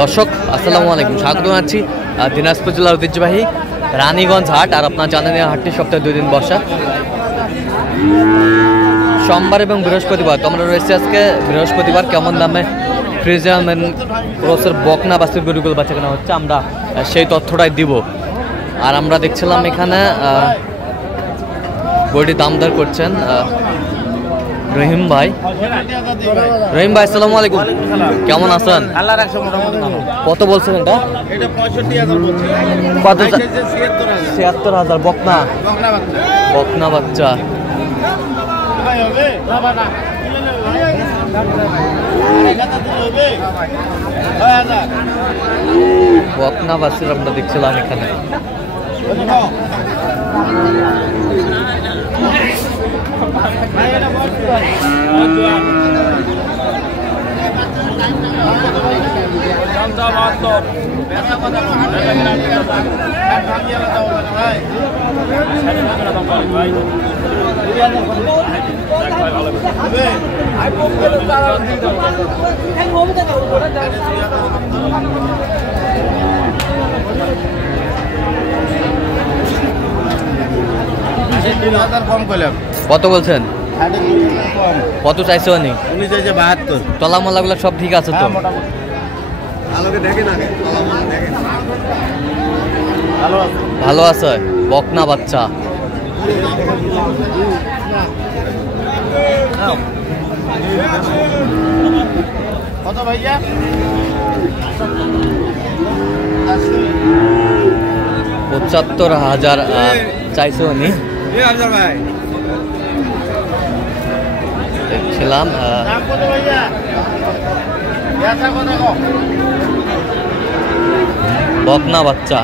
দর্শক আসসালামু আলাইকুম, স্বাগত জানাচ্ছি দিনাজপুর জেলার ঐতিহ্যবাহী রানীগঞ্জ হাট। আর আপনার জানেন এই হাটটি সপ্তাহে 2 দিন বসা, সোমবার এবং বৃহস্পতিবার। তোমরা রয়েছে আজকে বৃহস্পতিবার। কেমন দামে ফ্রিজিয়ান ক্রসের বকনা বাছুর গরুগুলো বাচ্চা কেনা হচ্ছে, আমরা সেই তথ্যটাই দিব। আর আমরা দেখছিলাম এখানে গরুটি দাম দর করছেন রহিম ভাই। রহিম ভাই আসসালামু আলাইকুম, কেমন আছেন? কত বলছেন এটা? ৭৬,০০০ বকনা বকনা বাচ্চা। বকনা বাছুর আমরা দেখছিলাম এখানে। কত বলছেন? কত চাইছে? উনি চাইছে ৭২। তলা মলাগুলো সব ঠিক আছে তো? ভালো আছে। বকনা বাচ্চা কত ভাইয়া? ৭৫,০০০ চাইছে উনি। দেখছিলাম বকনা বাচ্চা।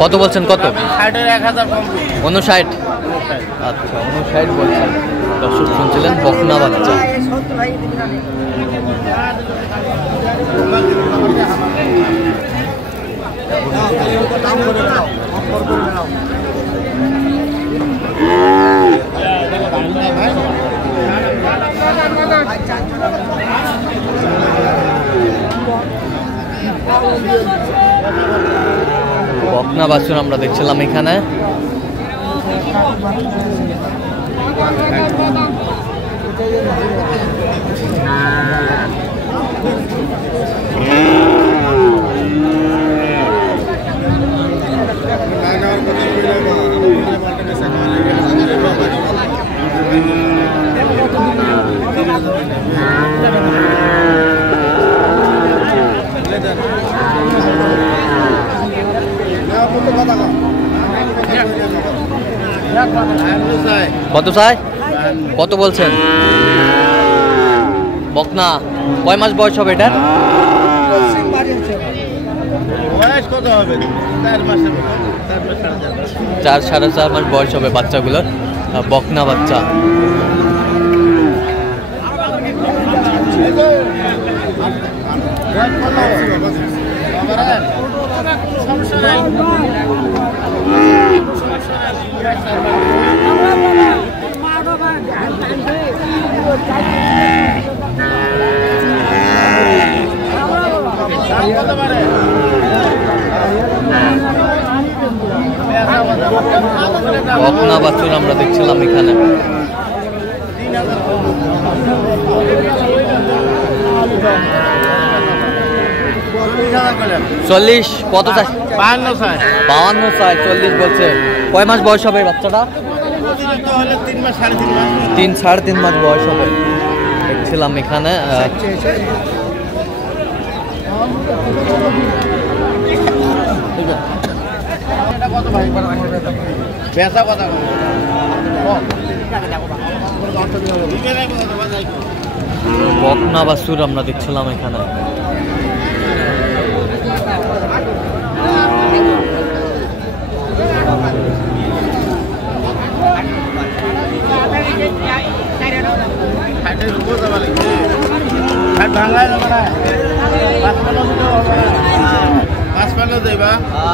কত বলছেন? কত? ৫৯। আচ্ছা ৫৯ বলছেন। দর্শক শুনছিলেন বকনা বাচ্চা। বকনা বাছুর আমরা দেখছিলাম এখানে। কত চাই? কত বলছেন? বকনা কয় মাস বয়স হবে এটার? কত হবে? 4 সাড়ে 4 মাস বয়স হবে বাচ্চাগুলোর। বকনা বাচ্চা। বকনা বাছুর আমরা দেখছিলাম এখানে। ৪০। কত চাই? ৫২ চাই। ৪০ বলছে। কয় মাস বয়স হবে বাচ্চাটা? ৩ সাড়ে ৩ মাস বয়স হবে দেখছিলাম এখানে। বকনা বাছুর আমরা দেখছিলাম এখানে।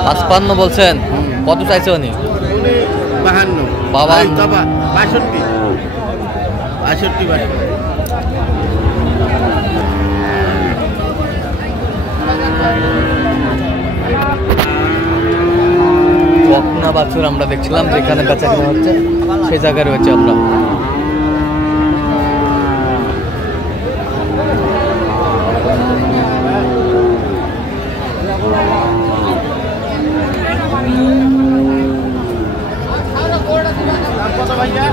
পাঁচপান্ন বলছেন। কত চাইছে উনি? 52 62 বকনা বাছুর আমরা দেখছিলাম যেখানে বেচা কেনা হচ্ছে সেই জায়গায় রয়েছে আমরা। কত ভাইয়া?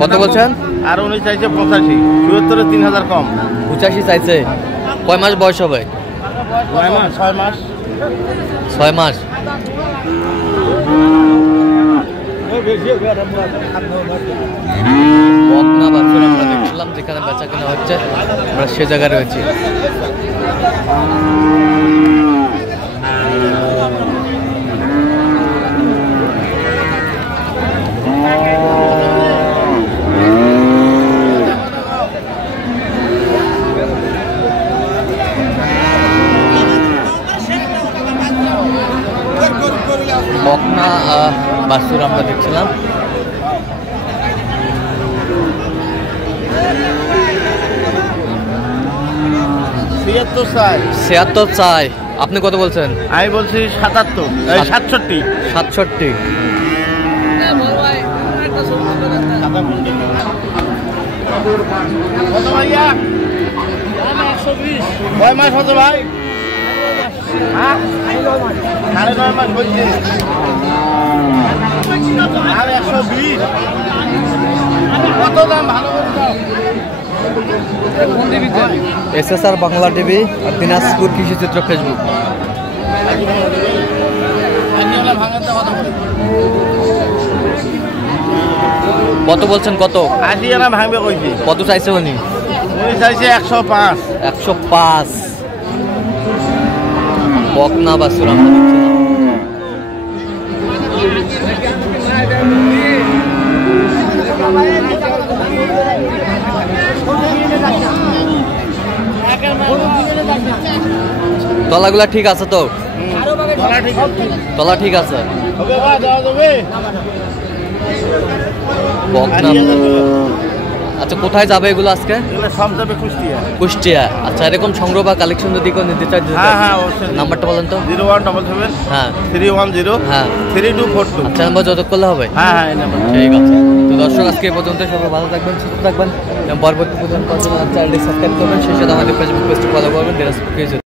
কত বলছেন? আর উনি চাইছে 85, 74 3000 কম। 85 চাইছে। কয় মাস বয়স হবে? 6 মাস। 6 মাস। বকনা বাছুর আমরা দেখছিলাম যেখানে বেচা কেনা হচ্ছে আমরা সে জায়গায় রয়েছি। বকনা বাছুর আমরা দেখছিলাম। 76 চাই। আপনি কত বলছেন? আমি বলছি 77, 67। 67। কত ভাইয়া? 120। কয় মাস হতো ভাই? 9.5 মাস বলছে। আর 120। কত দাম? ভালো করে দাও। SSR বাংলা টিভি আর দিনাজপুর কৃষি চিত্র ফেসবুক। কত বলছেন? কত? 80 আনা ভাঙবে কইছি। কত চাইছে উনি? উনি চাইছে 105। 105। বকনা বাছুর আমরা দেখছিলাম। তলাগুলা ঠিক আছে তো? তলা ঠিক আছে। বকনা। আচ্ছা, কোথায় যাবে এগুলো আজকে? সব যাবে কুষ্টিয়া। কুষ্টিয়া। আচ্ছা, এরকম সংগ্রহ বা কালেকশন যদি কেউ নিতে চায় হ্যাঁ অবশ্যই। নাম্বারটা বলেন তো। 0177 হ্যাঁ 310 হ্যাঁ 3242। আচ্ছা, নাম্বার যোগাযোগ করলে হবে? হ্যাঁ এই নাম্বার। ঠিক আছে। তো দর্শক, আজকে এই পর্যন্ত। সবাই ভালো থাকবেন, সুস্থ থাকবেন। পরবর্তী পর্যন্ত চ্যানেলটি সাবস্ক্রাইব করবেন, সেই সাথে আমাদের ফেসবুক পেজটি ফলো করবেন।